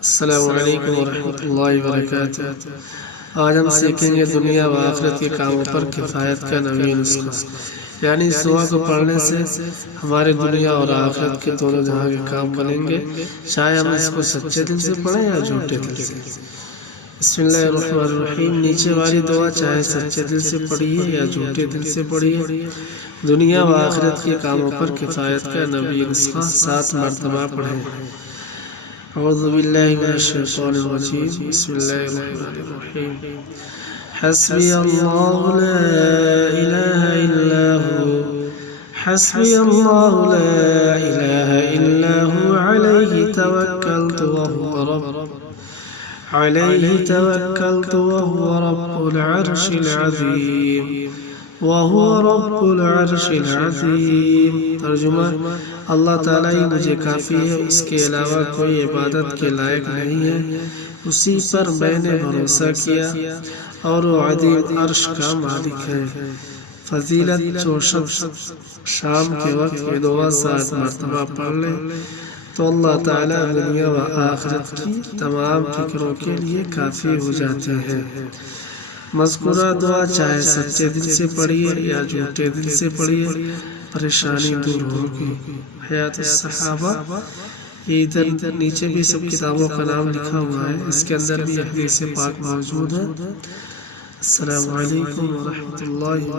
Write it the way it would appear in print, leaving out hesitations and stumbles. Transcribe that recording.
السلام علیکم ورحمۃ اللہ وبرکاتہ۔ آج ہم سیکھیں گے دنیا و آخرت کے کاموں پر کفایت کا نویں نسخہ، یعنی اس دعا کو پڑھنے سے ہمارے دنیا اور آخرت کے دونوں جہاں کے کام بنیں گے، چاہے ہم اس کو سچے دل سے پڑھیں یا جھوٹے دل سے۔ بسم اللہ الرحمن الرحیم۔ نیچے والی دعا چاہے سچے دل سے پڑھیے یا جھوٹے دل سے پڑھیے، دنیا و آخرت کے کاموں پر کفایت کا نویں نسخہ 7 مرتبہ پڑھیں۔ اعوذ باللہ من الشیطان الرجیم، بسم اللہ الرحمن الرحیم۔ حسبی اللہ لا الہ الا ہو، حسبی اللہ لا الہ الا ہو، علیہ توکلت وہو رب العرش العظیم، وہو رب العرش العظیم۔ ترجمہ: اللہ تعالیٰ ہی مجھے کافی ہے، اس کے علاوہ کوئی عبادت کے لائق نہیں ہے، اسی پر میں نے بھروسہ کیا اور وہ عظیم عرش کا مالک ہے۔ فضیلت: جو شخص شام کے وقت یہ دعا 7 مرتبہ پڑھ لے تو اللہ تعالیٰ دنیا و آخرت کی تمام فکروں کے لیے کافی ہو جاتے ہیں۔ مذکورہ دعا چاہے سچے دل سے پڑھیے یا جھوٹے دل سے پڑھیے، پریشانی دور ہوگی۔ حیات الصحابہ، ادھر نیچے بھی سب کتابوں کا نام لکھا ہوا ہے، اس کے اندر بھی حدیث پاک موجود ہے۔ السلام علیکم ورحمۃ اللہ۔